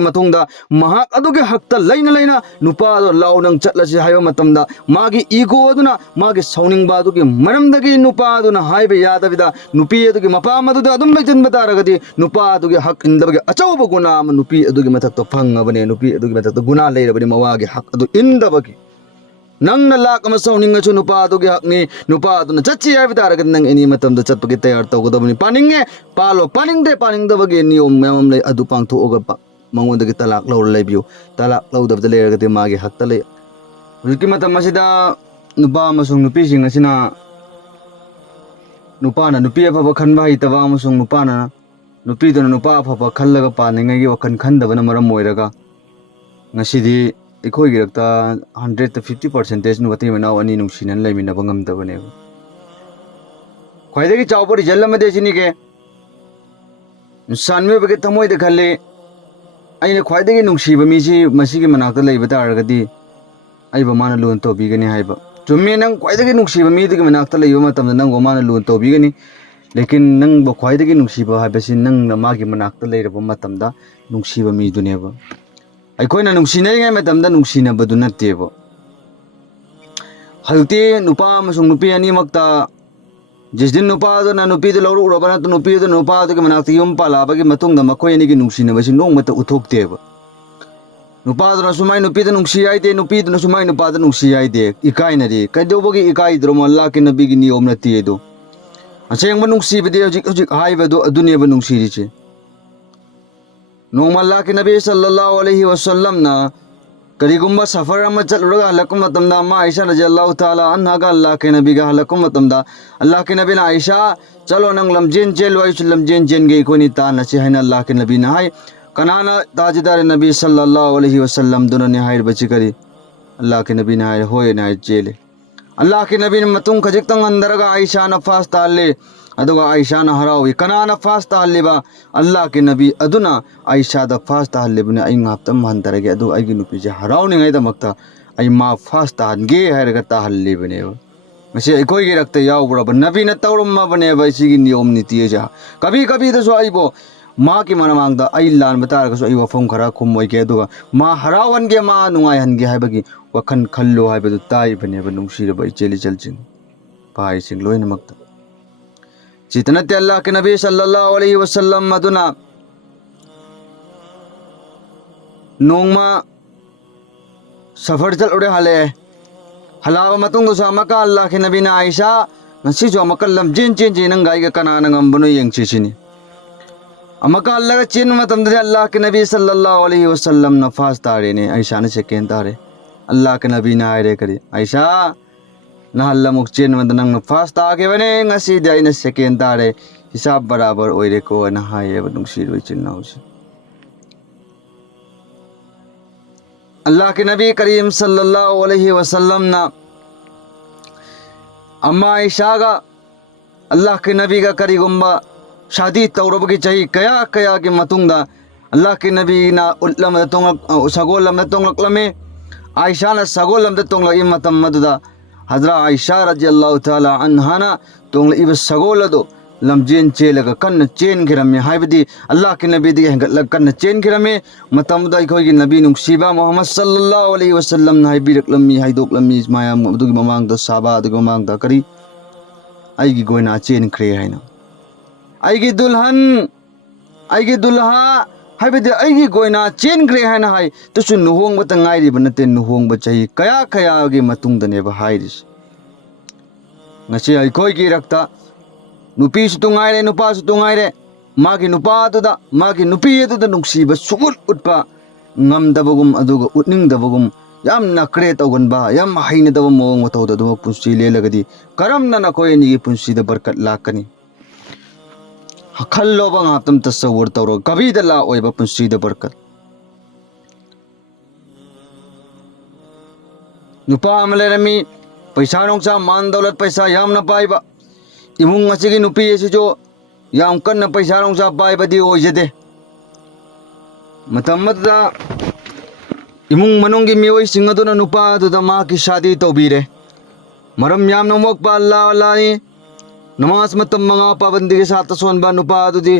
मतुंगदा महाक अदुगे हक्ता लैना लैना नुपा लाउ नंग चटलसी हायो मतमदा मागी ईगो अदुना मागी सौनिंगबा अदुगे मरमदगी नुपा अदुना हाइबे यादबिदा नुपी अदुगे मपा मदुदा अदुम लेजनबा तारगदी नुपा अदुगे हक इंदबगे अचौब गुना अम नुपी अदुगे मथक्तो फंगबने नुपी अदुगे मथक्तो गुना लेरबने मवागे हक अदु इंदबगे नंगना लाक अम सौनिंगसु नुपा अदुगे हकनी नुपा अदुना चच्ची हाइबे तारगदी नंग एनी मतमदा चटपगे तैयार तौगदबनी पानिंगे पालो पानिंगदे पानिंगदबगे नियम मैम ले अदु पांगथोगबा मंगोंदगी तलाक लौर लेबियो तलाक लौदबदा लेरगदी मागे हक्ता ले हुजूकी मतम असिदा नुपा अमसुंग नुपीसिंग असिना नुपाना नुपी अफबा खनबा हितबा अमसुंग नुपाना नुपीदुना नुपा अफबा खल्लगा पानिंगगी वखन खंदबना मरम मोइरगा ngasiदी अखोइगी रक्ता 100 to 50% नुगती मनाव अनि नुंसिनन लेमिनबा ngamdabane ख्वाइदगी चावबो रिजल्ट अमदे सिनिगे सानमे बगे तमोइदे खल्ले अने ख्वाइदगी नुंसीब मीसी मसीगी मनाक्ता लेबा तारगदी अइबा माना लोन तोबीगनी हाइबा चुम्मे नंग ख्वाइदगी नुंसीब मीदगी मनाक्ता लेबा मतमदा नंग माना लोन तोबीगनी लेकिन नंग बो ख्वाइदगी नुंसीब हाइबसी नंग मागी मनाक्ता लेरबा मतमदा नुंसीब मीदुनेबा अखोइना नुंसीनरिङै मतमदा नुंसीनबदु नत्तेबा हल्ते नुपा अमसुंग नुपी अनिमक्ता जिसदिन नुपादुना नुपीदु लौरु उरबा नतु नुपीदु नुपादुगी मनाक्ता युम पालाबगी मतुंगदा मखोइ अनिगी नुंसीनबसी नोंगमता उथोक्तेबा नुपादुना सुमाइ नुपीदु नुंसी हाइदे नुपीदुना सुमाइ नुपादु नुंसी हाइदे इकाइनरी कैदौबगी इकाइद्रोम अल्लाह के नबीगी नियम नत्तेदो असेंगबा नुंसीबदि हजिक हजिक हाइबदो अदुनेबा नुंसीरिचे नोंमा अल्लाह के नबी सल्लल्लाहु अलैहि वसल्लम ना करीगुम्बा सफर अमा चलुरगा हलकुम मतमदा अम्मा आयशा रज़ियल्लाहु ताला अन्हा का अल्लाह के नबी का हलकुम मतमदा अल्लाह के नबी ना आयशा चलो नंग लमजेन जेल वायु लमजेन जेन गे कोनी तान से हैना अल्लाह के नबी ना हाय कनाना ताजदार नबी सल्लल्लाहु अलैहि वसल्लम दोनों ने हायर बची करी अल्लाह के नबी ना हाय होए ना जेल अल्लाह के नबी ने मतुंग खजिक तंग अंदरगा आयशा ना फास ताले अदुगा आयशा ना हरावी कनाना फास तालेबा अल्लाह के नबी अदुना आयशा दा फास तालेबने आई ngaptam hantarage adu aigi nupi je harauni da makta ai ma फास ताहनगे हायरगा ताहल्लेबने मसे अखोइ गे रक्ता यावब्रब नबी न तौरम बने बा सिगी नियम नीति जा कभी कभी दसो आइबो मा की मनमांगदा आई लान बतारगसो आई वफम खरा खुम ओइगे दुगा मा हरावनगे मा नुंगाइ हनगे हायबगी वखन खल्लो हायबदु ताइ बने बा नुंसीरबा इचेली चलचिन पाइ सिंग लोइन मक्ता चितनते अल्लाह के नबी सल्लल्लाहु अलैहि वसल्लम मदुना नोंगमा सफर चल उड़े हले हलावा मतुंग दो अमका अल्लाह के नबी ना आयशा नसी जो अमका लमजेन चेन चेन नंगाई का कना नंगम बनो यंग चिचिनी अमका अल्लाह का चेन मतम दे अल्लाह के नबी सल्लल्लाहु अलैहि वसल्लम नफास तारे ने आयशा ने सेकेंड तारे अल्लाह के नबी ना आयरे करी आयशा ना अल्लाह मुक चेन मत नंग नफास तागे बने ngasi दे आइना सेकेंड तारे हिसाब बराबर ओइरे को ना हाय बनुंग सिरoi चिन्नाउसी अल्लाह के नबी करीम सल्लल्लाहु अलैहि वसल्लम ना अम्मा आयशा का अल्लाह के नबी का करीगुम्बा शादी तौरबगी चाहिए कया कया के मतुंगदा अल्लाह के नबी ना उल्लम तोंग सगोलम तोंगलमे आयशा ना सगोलम तोंगलगी मतम मदुदा हजरा आयशा रज़ियल्लाहु ताला अन्हा ना तोंगलइब सगोलदो लमजेन चेलगा कन्न चेन गिरमे हाइबदी अल्लाह के नबी दी हंगत कन्न चेन गिरमे मतमदा इखोइगी नबी नुंसीबा मोहम्मद सल्लल्लाहु अलैहि वसल्लम ना हाइबिरकलमी हाइदोकलमी मायाम अदुगी ममांगदा साबा अदुगी ममांगदा करी आइगी गोइना चेन ख्रे हाइना आइगी दुल्हन आइगी दुल्हा हाइबदी आइगी गोइना चेन ख्रे हाइना हाइ तुसु नुहोंगबा त ngairiba nate नुहोंगबा चाहि कया कया गे मतुंगदनेबा हाइरिस ngasi आइखोइगी रक्ता नुपी सुतुंगाइरे नुपा सुतुंगाइरे मागी नुपा तुदा मागी नुपी तुदा नुक्सीबा सुगुल उटपा ngamdabagum aduga utningdabagum yamna create tawganba yam hainadaba mawong matawda duma punsi lelagadi karamna na koy ni punsi da barkat lakani khallo bang haptam tasawur tawro kabi da la oiba punsi da barkat nupa amalerami paisa nongsa man daulat paisa yamna paiba imung asigi nupi esi jo yam kanna paisa nongsa paiba di oijade मतमदा इमुंग मनोंगी मियोई सिंगदुना नुपा दुदा मा की शादी तौबीरे मरम याम नमोक पा अल्लाह अल्लाह नि नमाज मतम मंगा पाबंदी के साथ सोनबा नुपा दुदी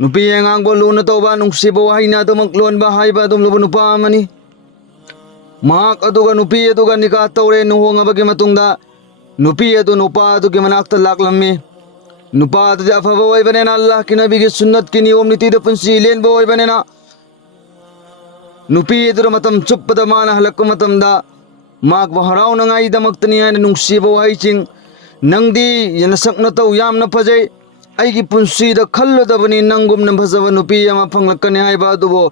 नुपी आंगांगबो लुना तौबा नुंगसिबो हाइना दमक लोनबा हाइबा दुम लुबु नुपा अमनी महाक अदुगा नुपी अदुगा निका तौरे नुहोंगबगे मतुंगदा नुपी अदु नुपा अदुगे मनाक्ता लाक्लम्मी नुपा अदुदि अफबा ओइबनेना अल्लाह की नबी की सुन्नत की नियम नीति पुंसी लेनबो ओइबनेना नुपी अदुरा मतम चुप्पदा माना हलक्को मतमदा माक बहराउनंगाई दमक्तनी हाइना नुंगसिबो हाइचिंग नंगदी यनसकना तौ यामना फजै अैगी पुंसीदा खल्लुदबनी नंगुमना फजबा नुपी अमा फंगलक्कनी हाइबा अदुबो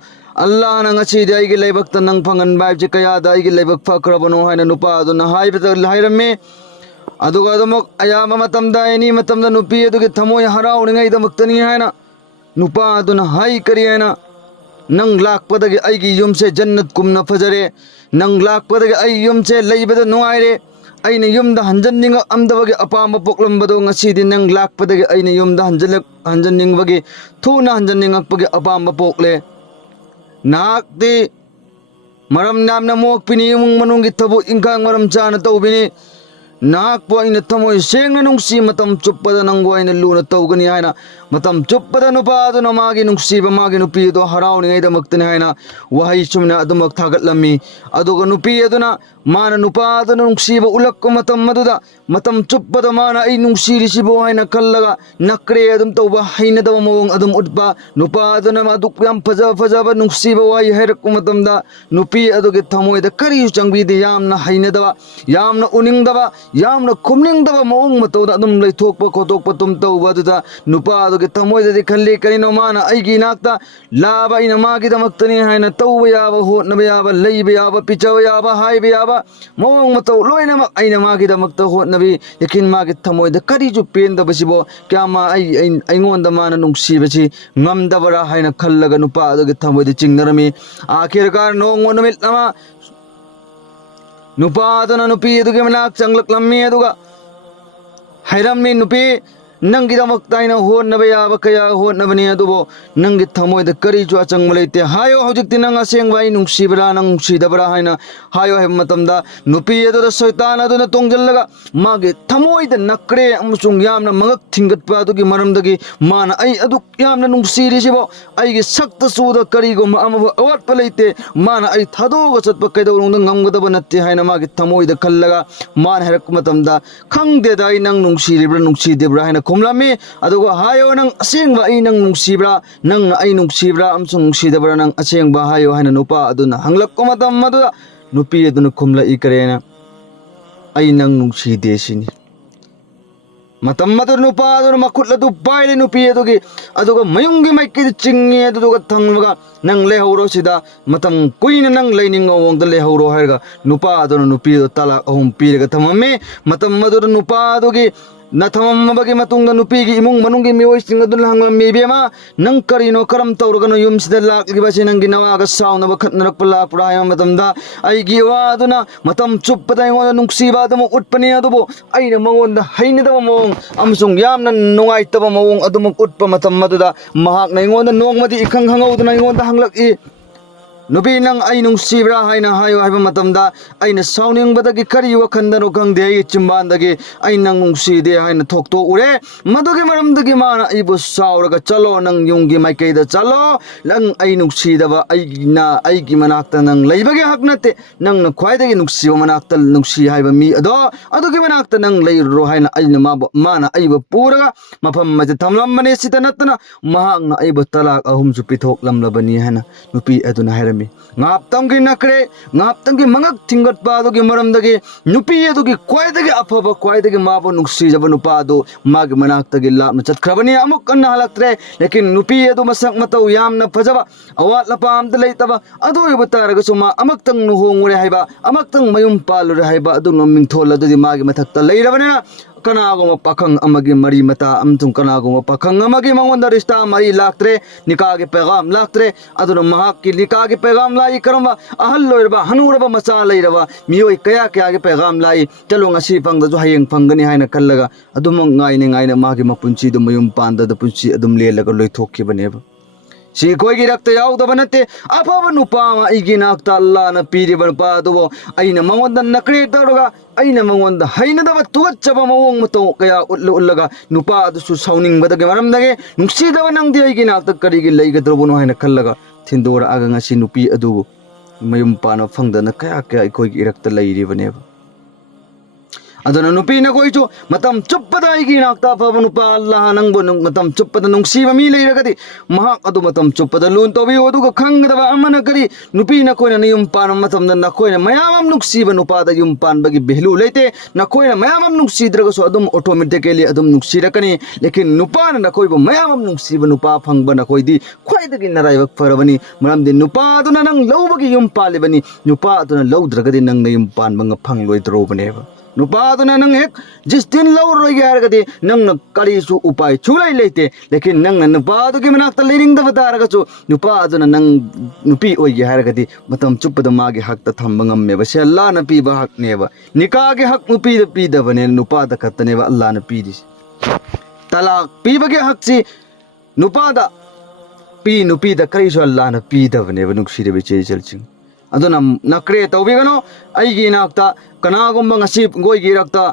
अल्लाह ना ngasi da igi laibak ta nang phangan baib je kaya da igi laibak fakrabano haina nupa adu na haibata hairamme aduga adamok ayama matamda eni matamda nupi aduge thamoy haraungai damuktani haina nupa adu na hai kari haina nang lakpadage aigi yumse jannat kumna fajare nang lakpadage ai yumse laibada nuaire aina yumda hanjanninga amdabage apama poklambado ngasi di nang lakpadage aina yumda hanjanningbage thuna hanjanningakpage apama pokle नाक दे मरम नाम नमोक पिनी मुंग मनुंगी थबु इंखांग मरम चाना तौबिनी नाक पो इन थमोय सेंगना नुंगसी मतम चुप्पदा नंगो इन लूना तौगनी हाइना मतम चुप्पदा नुपादु न मागी नुंगसीबा मागी नुपी दो हराउनी गैदा मक्तनी हाइना वहाई सुमना अदुमक थागतलम्मी अदुगा नुपी अदुना माना नुपादु नुंगसीबा उलक्को मतम मदुदा मतम चुप्पदा माना आई नुंगसीरिसिबो हाइना कल्लगा नक्रे अदुम तौबा हाइनदबा मोंग अदुम उटबा नुपादुना अदुक याम फजबा नुंगसीबा वाई हैरक्को मतमदा नुपी अदुगे थमोयदा करियु चंगबीदे यामना हाइनदबा यामना उनिंगदबा यामना खुमनिंगदबा मोंग मतौदा अदुम लैथोकपा खोतोकपा तुम तौबा अदुदा नुपा अदुगे थमोयदे खल्ली करिनो माना अैगी नाक्ता लाबा इना मागी दमक्तनी हाइना तौबा याबा होटनबा याबा लैबा याबा पिचबा याबा हाइबा याबा मोंग मतौ लोइनमक अैना मागी दमक्ता होटनबी यकिन मागी थमोयदा करिजु पेंदबसिबो क्यामा अैंगोंदा माना नुंगसीबसि ngamdabara haina khallaga nupa aduge thamoyde chingnarami akhirkar nongo numit lama nupa aduna nupi aduge manak changlaklammi aduga hairamni nupi nangi damakta ina honnaba yaba kaya honnabani adubo nangi thamoyde kari chu achangma leite hayo hojikti nang asengba ai nungsibra nang nungsidabra haina hayo he matamda nupi aduda shaitan aduna tongjallaga mage thamoyde nakre amusung yamna mangak thingatpa adugi maramdagi mana ai adu yamna nungsirisibo aigi sakta suda karigo amabu awatpa leite mana ai thadoga chatpa kaidawrungda ngamgadaba natte haina mage thamoyde khallaga man herak matamda khangde dai nang nungsiribra nungsidebra haina kumlami aduga hayo nang asengba ai nang nungsibra nang ai nungsibra amsung nungsidabra nang asengba hayo haina nupa aduna hanglakko matam maduda nupi aduna kumla ikarena ai nang nungside sini matam madur nupa aduna makutla du baile nupi adugi aduga mayungi maiki chingi aduga thangmaga nang lehoro sida matam kuina nang laininga wongda lehoro hairga nupa aduna nupi adu tala ahum pirga thamame matam madur nupa adugi natamamabagi matungda nupigi imung manunggi miwai singadun hangam mibema nang karino karam tauragano yumsida laklibasi nang ginawaga sauna bakhat narakpala puraya matamda ai giwaduna matam chuppada ingoda nungsiba adumo utpani adubo aina mangonda hainidaba mong amsung yamna nungaitaba mong adumo utpa matam maduda mahak na ingoda nongmadi ikhang hangauduna ingoda hanglak I nupi nang ai nungsibra haina hayo haiba matamda aina sauningbadagi kari wakhandano khangde ai chimbandagi ai nang nungside haina thokto ure madugi maramdagi mana ibu sauraga chalo nang yunggi maikaida chalo nang ai nungsidaba ai gi manakta nang leibagi hak natte nang na khwaidagi nungsiba manakta nungsi haiba mi adugi manakta nang leiro haina aina mana aiba puraga mafam maje thamlambane sita natna mahak na aiba talak ahum ju pithok lamlabani haina nupi aduna haira ngaptanggi nakre ngaptanggi mangak thingat pa adugi maramdagi nupi adugi kwaidagi afaba kwaidagi mabo nungsi jaba nupa adu magi manaktagi lapna chatkrabani amuk anna halaktre lekin nupi adu masak matau yamna phajaba awat lapa amda leitaba adu ibutaraga suma amaktang nuhongure haiba amaktang mayum palure haiba adu noming thola adu magi mathakta leirabanena kanaguma pakhang amagi mari mata amtung kanaguma pakhang amagi mangonda rista mari laktre nikage pegam laktre aduna mahak ki nikage pegam lai karamba ahal loirba hanuraba macha leiraba mioi kaya kaya ge pegam lai chalo ngasi pangda jo hayeng pangani haina kallaga adum ngai ne magi mapunchi du mayum panda da punchi adum lelaga loi thokki baneba सी कोई रक्त यादव नते अफब नुपा नाक्ता अल्लाह न पीरीब नुपादुबो अइना मंगोंद नकरे तौरगा अइना मंगोंद हैनदब तुगच्चब मवोंग मतो कया उल्लगा नुपा अदुसु साउनिंगबदगे मरमदगे नुक्सीदब नंगदि अइगी नाक्ता करिगी लैगद्रबनो हैना खल्लगा थिंदोर आगा ngasi नुपी अदुबो मयुम पाना फंगदना कया कया अखोइगी इरक्ता लैरिबनेब अदुना नुपी न कोई जो मतम चुप्पदा अइगी नाक्ता अफब नुपा अल्लाह नंगबो मतम चुप्पदा नुक्सीब मी लैरगदि महाक अदु मतम चुप्पदा लून तोबी ओदुगा खंगदबा अमना करी नुपी न कोइना नियुम पान मतम न कोइना मयामम नुक्सीब नुपादा युम पानबगी बेहलु लेते न कोइना मयामम नुक्सीद्रगसो अदुम ऑटोमेटिकली अदुम नुक्सीरकनी लेकिन नुपान न कोइबो मयामम नुक्सीब नुपा फंगबा न कोइदी ख्वाइदगी नराइबक फरबनी मरमदि नुपादुना नंग लौबगी युम पालिबनी नुपादुना लौद्रगदि नंग न युम पानबंग फंगलोइद्रोबनेबा नुपादुना नंग एक जिस दिन लौरोइगे हारगदि नंग करीसु उपाय छुलाई लेते लेकिन नंग नुपादुगी मनाक्ता लेरिंगदब तारगसु नुपादुना नंग नुपी ओइगे हारगदि मतम चुप्पद मागे हकता थंब ngम्मेब से अल्लाह न पीबा हकनेब निकागे हक नुपीद पीदबने नुपाद खतनेब अल्लाह न पीदिस तलाक पीबगे हकसी नुपादा पी नुपीद करीसु अल्लाह न पीदबनेब नुक्सीरेबे चेचलचिंग अदुना नकरे तौबिगनो अइगी नाक्ता कनागुम्बा ngasi गोइगी रक्ता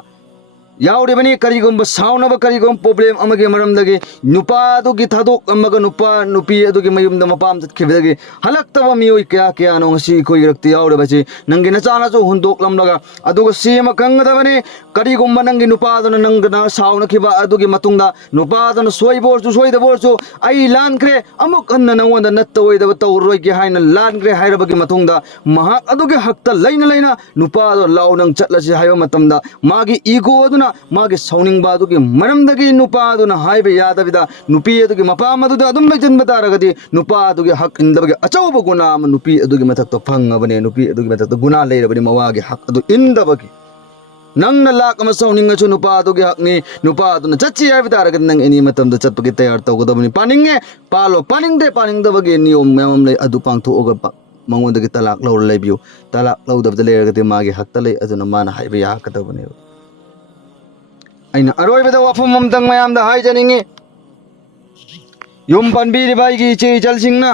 याउरिबनी करिगुम्बा साउनबा करिगुम प्रॉब्लम अमगे मरमदगे नुपादुगी थादोक अमगा नुपा नुपी अदुगी मयुमदा मपाम चतखिबदगे हलक्तबा मियोइ कया कया नो ngasi कोइ रक्ति याउरबचे नंगी नचानासु हुंदोकलमलगा अदुगा सीमा कंगदबने करिगुम्बा नंगी नुपादुना नंगना साउनखिबा अदुगी मतुंगदा नुपादुना सोइबोरसु सोइदबोरसु आई लानख्रे अमुक हन्ना नंगोंदा नत्तोइदब तौरोइगे हाइना लानख्रे हाइरबगी मतुंगदा महा अदुगी हक्ता लैना लैना नुपादो लाउ नंग चटलसि हाइबा मतमदा मागी ईगो अदुना मागे सौनिंग बादुगी मरमदगी नुपादुना हाइबे यादबिदा नुपी अदुगी मपाम अदुदा अदुम लैजनबा तारगदि नुपादुगी हक इंदबगे अचौब गुना अम नुपी अदुगी मथक्तो फंगबने नुपी अदुगी मथक्तो गुना लैरबनि मवागे हक अदु इंदबगी नंगना लाक अम सौनिंगसु नुपादुगी हकनी नुपादुना चच्ची हाइबे तारगदि नंग एनी मतमदा चटपगे तैयार तौगदबनि पानिंगे पालो पानिंगदे पानिंगदबगे नियम मयाम लै अदु पांगथोगा मंगोंदगी तलाक लौर लैबियो तलाक लौदबदा लैरगदि मागे हकता लै अदुना माना हाइबे याकदबने अइना अरोइबदा वफम अमतंग मयामदा हाइजनिंगे युम पनबीरिबा अइगी इचे इचलसिंगना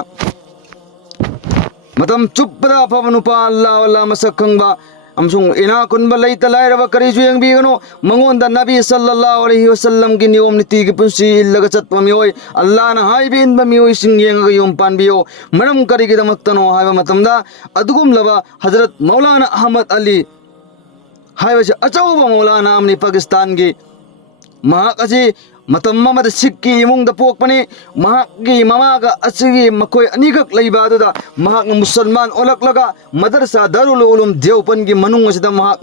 मतम चुप्पदा अफब नुपा अल्लाह वल्लाह मसक खंगबा अमसुंग इना कुनबा लैता लाइरबा करिसु यंगबिगनो मंगोंदा नबी सल्लल्लाहु अलैहि वसल्लम की नियम नीति की पुंसी इल्लगा चतपा मियोय अल्लाह ना हाइबे इनबा मियोय सिंग यंगा युम पानबियो मरम करिगिदमक्तनो हाइबा मतमदा अदुगुमलबा हजरत मौलाना अहमद अली हाइबसे अचौबा मौलाना अमनी पाकिस्तान की महाकासी मतम सिक्की इमुंग पोकपने ममागा मकोय अनिगक लैबादुदा मुसलमान ओलकलगा मदरसा दारुल उलूम देवपन की मनुंग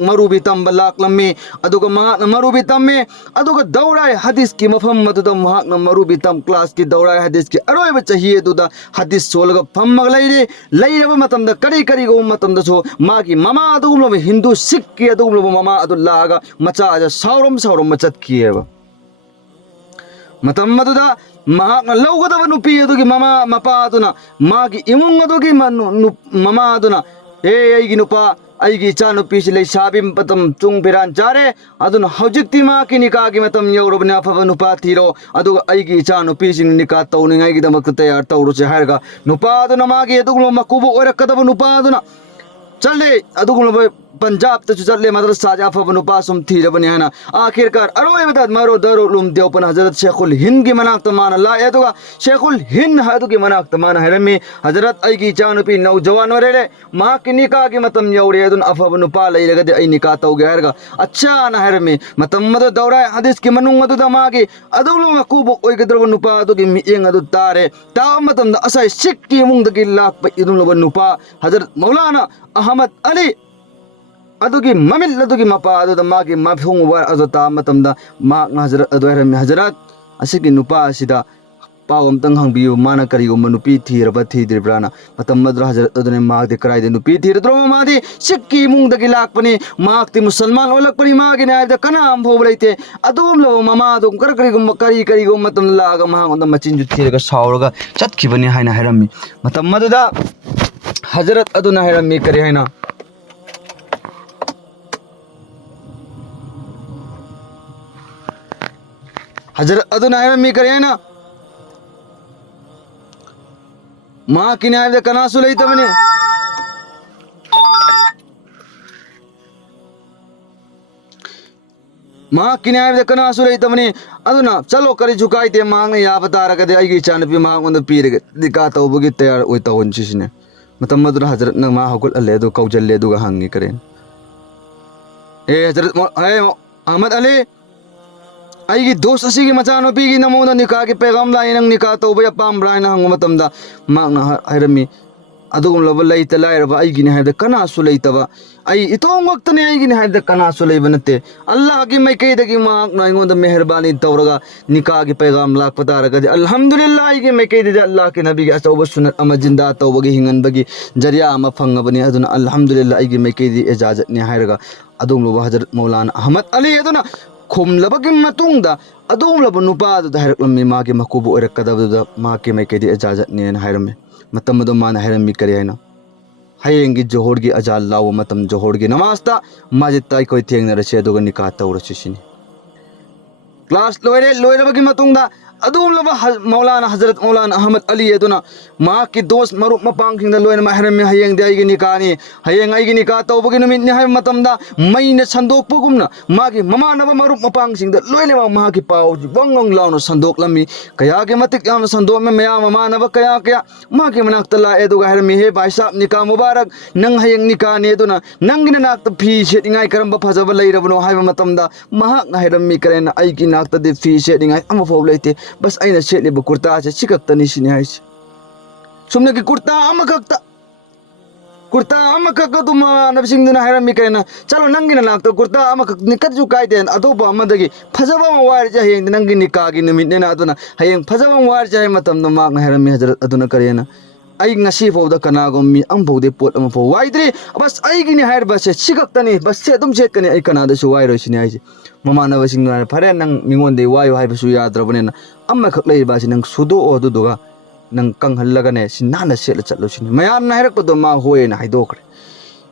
मरुबी तंब लाकलम्मे अदुगा मरुबी तम्मे अदुगा दौराय हदीस की मफम मदुदा मरुबी तम क्लास की दौराय हदीस की अरोइब चाहिए दुदा हदीस सोलगा फम्मग लैरे लैरब मतमदा करी करी गो मतमदा मागी ममा अदुगुम हिंदू सिख की अदुगुम ममा अदुल्लागा मचा अजा सावरम सावरम मचत किएबा मतमदुदा महाक लौगदब नुपी अदुगी ममा मपादुना मागी इमुंग अदुगी ममादुना ए अइगी नुपा अइगी इचा नुपीसि लैसाबी मतम चुंग फिरान चारे अदुना हौजिक्ति माकी निकागी मतम यौरबने अफब नुपा थीरो अदुगा अइगी इचा नुपीसि निका तौनिंगाइगिदमक तैयार तौरुसे हारगा नुपादुना मागी अदुगुम मकुबु ओरकदब नुपादुना चले अदुगुम पंजाब तु चले मदरसा जाफब नुपा सुम थीरबने हना आखिरकार अरोइबदा मारो दारुल देवपन हजरत शेखुल हिंद की मनाक्त मान ला अदुगा शेखुल हिंद हदुगी मनाक्त मान हरमी हजरत अइगी चानुपी नौजवान वरेरे मा की निका की मतम यौरे अदुन अफब नुपा लैरगदे अइ निका तौगे हरगा अच्छा न हरमी मतम मद दौरा हदीस की मनुंग अदुदा मागी अदुलु मकुब ओइगद्रब नुपा अदुगी मियंग अदु तारे ता मतम द असै सिख की मुंगदगी लाक इदुन नुपा हजरत मौलाना अहमद अली अदुगी ममिल अदुगी मपा अदुदा मागी मफुंग वर अजता मतमदा मा हजरत अदुरम हजरत असिगी नुपा असिदा पावम तंग हंगबियो माना करिगो मनुपी थीरबा थीद्रिब्राना मतम मद्र हजरत अदुने मागदे कराइदे नुपी थीरद्रो मादी सिक्की मुंगदगी लाकपनी मागति मुसलमान ओलकपनी मागी नायदा कनाम भोबलैते अदुम लो ममा दुम करकरिगो करिगो मतम लागा मांगोंदा मचिन जु थीरगा सावरगा चतखिबनी हाइना हैरमी मतम मदुदा हजरत अदुना हैरमी करि हाइना हजरत अदुना हैरमी करे ना मा की न्याय कना सु लेतबने मा की न्याय कना सु लेतबने अदुना चलो करी झुकाई मांगने याब तारगदे अगी चानपी मांगोंद पीरगे निका तौबगी तैयार ओइ तौहनसिसिने मतम मदुर हजरत न मा हगुल अले दो कौजल्ले दुगा हंगी करेन ए हजरत ए अहमद अली अगी दोस्त असिगी मचानोपीगी नमोदा निका के पैगाम लाई नंग निका तौबय पाम्ब्रा न हंगो मतमदा मांगना हायरमी अदुगुम लैत लायरबा अगिने हायद कनासु लैतबा आई इतोंगक्तने अगिने हायद कनासु लैब नते अल्लाह की मैकैदगी मांगना अगोंद मेहरबानी तौरगा निका के पैगाम लाक पतारगदि अल्हम्दुलिल्लाह अगी मैकैदि अल्लाह के नबी के असौब सुन्नत अमा जिंदा तौबगी हिंगनबगी जरिया अमा फंगबनी अदुना अल्हम्दुलिल्लाह अगी मैकैदि इजाजत ने हायरगा अदुगुम हजरत मौलाना अहमद अली अदुना खुमलबगी मतुंगदा अदुगुम नुपादुदा हायरकलमी मागे मकुबु ओरकदबदुदा माके मैकैदि इजाजत ने हायरमे मतम दो मान हैरमी करे है ना हयेंगी जोहर की अजाल लाओ मतम जोहर की नमाजता माजिद ताई कोई थेंग नरसे अदुगा निकाह तौरसिसिनी क्लास लोयरे लोयरबगी मतुंगदा अदुम लब मौलाना हजरत मौलाना अहमद अली अदुना मा की दोस्त मरुप मपांगसिंगदा लोयन महरमी हयेंग देगी निकाहनी हयेंग आइगी निकाह तौबगी नुमितनि हाय मतमदा मैन संदोकपुगुमना मागी ममानब मरुप मपांगसिंगदा लोयनेबा मागी पाउ बंगंग लाउनो संदोकलमी कया के मतिक याम संदोक में मया ममानब कया कया मागी मनाक्ता लाए अदुगा हरमी हे भाई साहब निकाह मुबारक नंग हयेंग निकाहनी अदुना नंगिना नाक्ता फी सेटिंगाय करंबा फजब लैरबनो हाय मतमदा महाक हरमी करेना आइगी नाक्ता दे फी सेटिंगाय अमफो लैते बस अना सेटलीब कुर्ता से सिकक्तनी सिने हाइसे सुमने की कुर्ता अमखक्ता कुर्ता अमखक नबसिंगदुना हायरमी करेना चलो नंगिना नाक्ता कुर्ता अमखक निकजु कायदे अदोबा अमदगी फजबा वारजे हयेंग नंगी निकागी नुमितनेना अदुना हयेंग फजबा वारजे हाय मतमदा मागना हायरमी हजरत अदुना करेना आई ngasi fawda kanagom mi am fawde pot am faw waidri bas ai gini hair bas sikakta bas se dum set kani ai kanada su wairo sini ai mama na basing na phare nang mingon de wayo hai basu yadrabane na amma khak lai bas nang sudo o du duga nang kang hallaga ne sinana set la chatlo sini mayam na harak do ma hoye na haidokre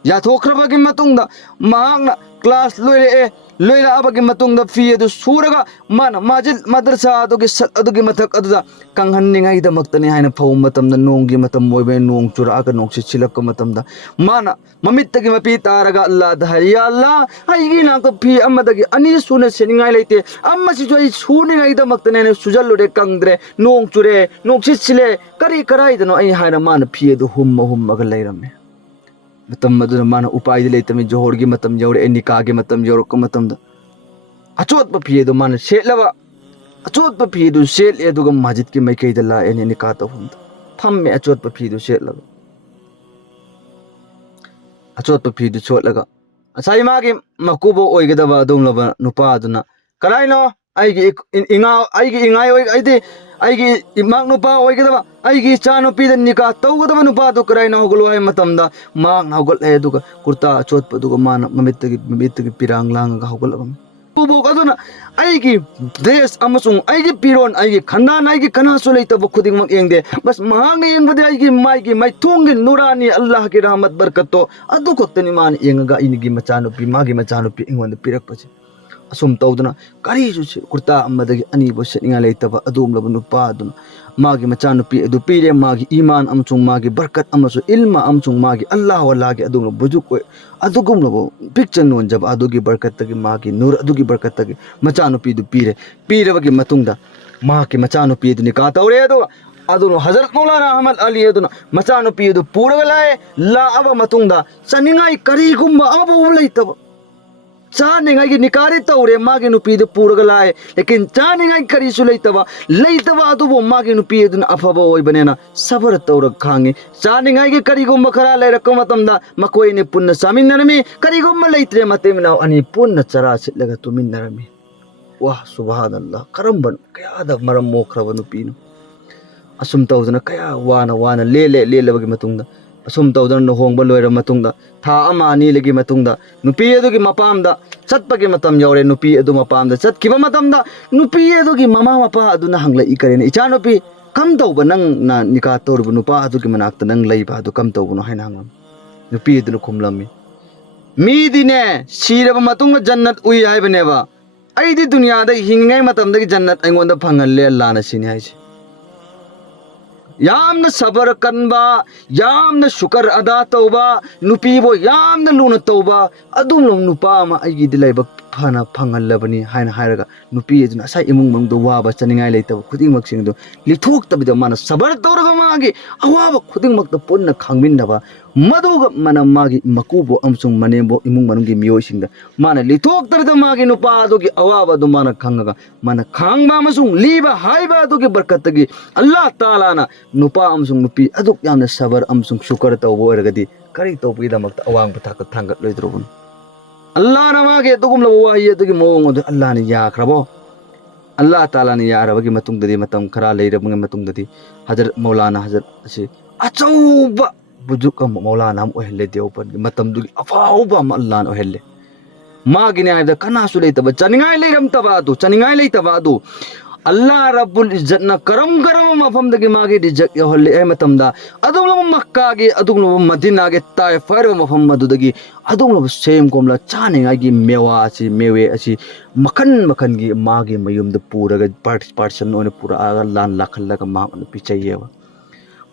ya thokraba gi matungda maangna class loire loira abagi matungda fi edu suraga mana majil madrasa adugi sat adugi mathak aduda kanghanningai da maktani haina phau matamda nonggi matam moibe nong chura ka nong chilak matamda mana mamittagi mapi taraga allah da ya allah aigi na ka fi amadagi ani suna seningai leite amma si joi suningai da maktani ne sujallude kangdre nong chure nong chile kari karai da no ai haina mana fi edu humma ga leiramme मतम मदुना माना उपाय लेतमी जोहर की मतम you're निकाह के मतम यौरक मतमदा अचोत पफिए दो माना सेटलबा अचोत पफिए दो सेट ए दुगम मस्जिद की मैकैदा ला एने निकाह तो हुंद फम में अचोत पफिए दो सेटलबा अचोत पफिए दो छोटलगा असाई मागे मकुबो ओइगदबा दोंलबा नुपा दुना कराइनो आइगी इंगाई ओइ आइदे आइगी इमाक नुपा ओइगदबा आइगी चानुपी द निकाह तौगदबा नुपा दो कराइनो होगलो है मतमदा माक होगल है दुगा कुर्ता चोत पदुगा मान ममितगी पिरांग लांग होगलबा बुबो अदुना आइगी ड्रेस अमसुंग आइगी पिरोन आइगी खंदान आइगी कनासु लेतब खुदिंगमक येंगदे बस मांग येंगबदे आइगी माइगी मैथोंगी नुरानी अल्लाह की रहमत बरकतो अदु खतनी मान येंगगा इनगी मचानुपी मागी मचानुपी इंगोंद पिरकपजे असुम तौदना करीसु कुर्ता अमदगी अनीबो सेनिंगा लेतब अदुमलब नुपा अदुना मागी मचानुपी अदु पीरे मागी ईमान अमसुंग मागी बरकत अमसु इल्मा अमसुंग मागी अल्लाह वल्लाह अदुम बुजुक अदुगुमलब पिक्चर नोंजब अदुगी बरकतगी मागी नूर अदुगी बरकतगी मचानुपी दु पीरबगी मतुंगदा मागी मचानुपी दु निकाह तौरे अदुनो हजरत मौलाना अहमद अली अदुना मचानुपी दु पूरगा लाए लाअब मतुंगदा चनिंगाई करीगुम्बा अबो लेतब चानिंगाई की निकारे तौरे मागे नुपी दु पूरगा लाए लेकिन चानिंगाई करीसु लेतबा अदुबो मागे नुपी अदुना अफबा ओइबनेना सबर तौर खांगे चानिंगाई की करीगुम्बा खरा लेरक मतमदा मकोइने पुन्ना सामिन्नरमी करीगुम्बा लेत्रे mateminaw ani punna chara sitlага tuminnarami wah subhanallah karamban kaya maram mokraba nupino asum tawdana kaya wana lelebagi matungda asum tawdana hongba loira matungda tha ama ani legi matungda nupi adugi mapamda chatpagi matam yaure nupi adu mapamda chatkiba matamda nupi adugi mama mapa aduna hangla ikarene icha nupi kam tawba nang na nikah torbu nupa adugi manakta nang leiba adu kam tawbu no haina hangam nupi adu khumlami मीदिने सीरब मतुंग जन्नत उई हाइबनेबा आइदी दुनिया दा हिंगाई मतमदगी जन्नत अइंगोंदा फंगल्ले अल्लाह न सिनि हाइसे यामना सबर कनबा यामना शुकर अदा तौबा नुपी बो यामना लुना तौबा अदुम लो नुपा मा आइगी दिलाइबा फना फंगल्लबनी हायना हायरगा नुपी अदुना असा इमुंग मंगदो वाबा चनिंगाय लेतब खुदिंगमक सिंगदो लिथोक्तबिदा माना सबर तौरगा मागी अवाबा खुदिंगमक्ता पुन्ना खांगमिन्नबा मदुगा माना मागी मकुबो अमसुंग मनेबो इमुंग मनुंगी मियोइसिंगदा माना लिथोक्तबिदा मागी नुपा अदुगी अवाबा दु माना खांगगा माना खांगबा अमसुंग लीबा हाइबा अदुगी बरकतगी अल्लाह ताला ना नुपा अमसुंग नुपी अदुक यामना सबर अमसुंग शुकर तौबो ओरगदी करी तौबगिदमक्ता अवांग थाक थांगत लोइद्रोबन अल्लाह ना मागे अदुगुम लो वाहि अदुगी मोंग अदु अल्लाह ने याख्रबो अल्लाह ताला ने यारबगी मतुंगददी मतम खरा लेरबगी मतुंगददी हजरत मौलाना हजरत असे अचौबा बुजुक मौलाना हम ओहले देवपन मतम दुगी अफाउबा अल्लाह न ओहले मागिने आयदा कनासु लेतबा चनिंगाय लेरमतबा अदु चनिंगाय लेतबा अदु अल्लाह रब्बुल इज्जत न करम करम मफम दगी मागे रिजक योहले ए मतमदा अदुम मक्का गे अदुम मदीना गे ताइफ फर मफम मदुदगी अदुम सेम कोमला चानिंगाय गी मेवा असि मेवे असि मखन मखन गी मागे मयुमद पूरगा पार्सन ओने पूरा आगा लान लाखलगा मा पिचैयेवा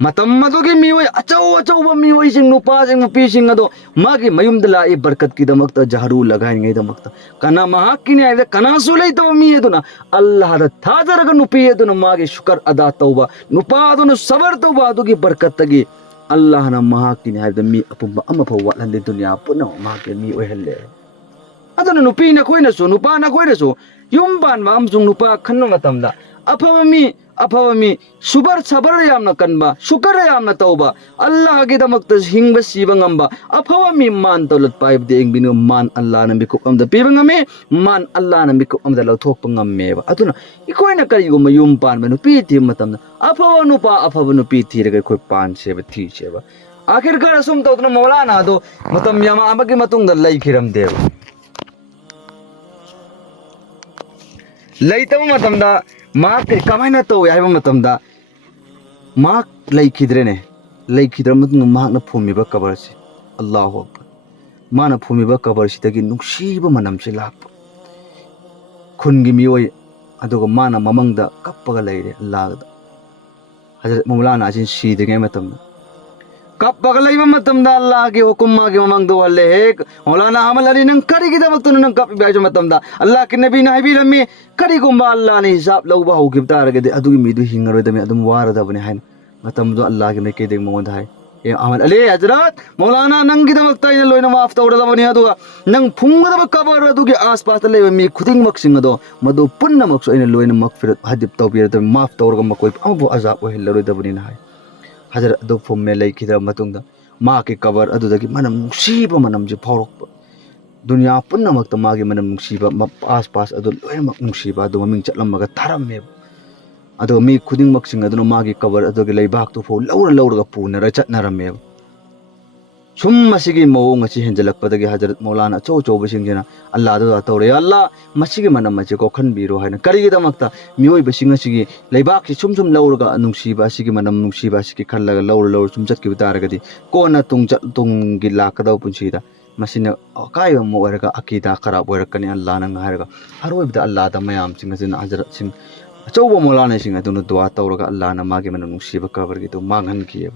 मतम मदुगी मियोय अचौ अचौ मियोय सिंग नुपा सिंग नुपी सिंग अदो मागी मयुमद लाई बरकत की दमक्ता जहरू लगाइंगै दमक्ता कना महाकिने आइदा कना सुलै तो मी एदुना अल्लाह दा थाजरगा नुपी एदुना मागी शुकर अदा तौबा नुपा अदुना सबर तौबा अदुगी बरकत तगी अल्लाह ना महाकिने आइदा मी अपुबा अमा फौ वालंदे दुनिया पुनो मागे मी ओहल्ले अदुना नुपी ना खोइनसु नुपा ना खोइनसु युम बान मा अमजुंग नुपा खन्नो मतमदा अफवा मी सुबर सबर यामना कनबा शुकर यामना तौबा अल्लाह गे दमक्ता हिंगबा सिबा ngamba अफवा मी मान तौलत पाइब दे इंगबिनो मान अल्लाह ना बिकुप अमदा पिबा ngame मान अल्लाह ना बिकुप अमदा लौथोकपा ngame अदुना इकोइना करिगो मयुम पान बनु पी थि मतमना अफवा नुपी थिरगा खोइ पान सेबा थि सेबा आखिरकार असुम तौदना मौलाना दो मतम यामा अमगे मतुंगदा लैखिरम देव लैतब मतमदा माक कमायना तो याइबा मतमदा माक लैखिद्रेने लैखिद्र मतुंग माकना फुमिबा कबर से अल्लाहु अकबर माना फुमिबा कबर सिदगी नुक्सीबा मनमसे लाप खुनगी मियोय अदुगा माना ममंगदा कप्पगा लैरे अल्लाहदा हजरत मौलाना जिन सीद्रिङै मतमदा कप्पगा लैबा मतमदा अल्लाह के हुकुम मागे ममंगदो हल्ले हेक मौलाना अमल अली नंग करिगिदमक्तुन नंग कपि बाइजो मतमदा अल्लाह के नबी ना हाइबिरमे करिगुम्बा अल्लाह ने हिसाब लौबा होगिब तारगदे अदुगी मिदु हिंगरोदमे अदुम वारदबने हाइन मतमदो अल्लाह के मेके देग मोंदा हाय ए अमल अली हजरत मौलाना नंगिदमक्ता इन लोइना माफ तौरदबने अदुगा नंग फुंगदब कबर अदुगी आसपास लेबा मी खुदिंग मक्सिंगदो मदु पुन्नमक्सो इन लोइना मगफिरत हदिब तौबिरदम माफ तौरगा मकोइ अमबो अजाब ओहिल्लरोदबने हाय हजरत अदु फुम्मे लैखिदा मतुंगदा मा के कबर अदुदगी मनम नुसीबा मनम जे फाउरक दुनिया पुन्नमक्ता मागे मनम नुसीबा आस पास अदु लोयमक नुसीबा अदु ममिंग चटलमगा तारमे अदु मी खुदिंग मक्सिंग अदु मागे कबर अदुगे लैबाक तो फो लौरगा पुनरा चटनरमे सुम मसिगी मौंग अछि हेंजलकपदगी हजरत मौलाना चौ चौबसिंगजना अल्लाह दु तौरे अल्लाह मसिगी मनम मचे को खनबिरो हायना करिगिदमक्ता मियोय बसिंग असिगी लैबाक सि सुम लौरगा नुसीबा असिगी मनम नुसीबा असिगी खल्लगा लौर सुम चटकिब तारगदी कोना तुंगी लाकदव पुंसीदा मसिना कायम मोरगा अकीदा खराब ओरकनी अल्लाह नंग हारगा हरोइबदा अल्लाह दा मयाम सिंग असिना हजरत सिंग अचौबा मौलाना सिंग अदुना दुआ तौरगा अल्लाह ना मागे मनम नुसीबा कबरगी तो मांगन कियब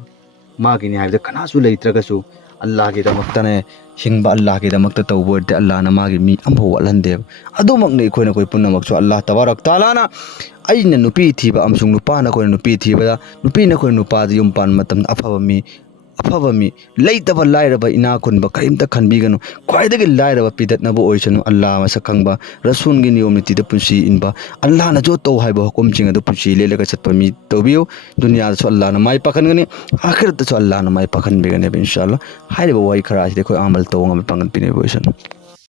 मागिनी हाइबदा कनासु लैत्रगसु अल्लाह के दमक्तने हिंगबा अल्लाह के दमक्ता तौबोरते अल्लाह ना मागे मी अम्भो वलहंदेब अदुमकने इखोइना कोइ पुन्नमक्सु अल्लाह तबारक ताला ना अइना नुपी थिबा अमसुंग नुपाना कोइ नुपी थिबा नुपीना कोइ नुपाद युम पान मतम अफबा मी लैतबा लाइरबा इना खुनबा करिमता खनबिगनु ख्वाइदगी लाइरबा पिदतनबो ओइसनु अल्लाह मसा खंगबा रसूल गी नियम नीति द पुंसी इनबा अल्लाह ना जो तो हाइबा हुकुम चिंग द पुंसी लेलगा चतपा मी तौबियो दुनिया द अल्लाह ना माइ पखनगनी आखिरत द अल्लाह ना माइ पखनबिगने इंशाअल्लाह हाइबा वाइ खरा देखो अमल तो ngam pangan पिने बोइसन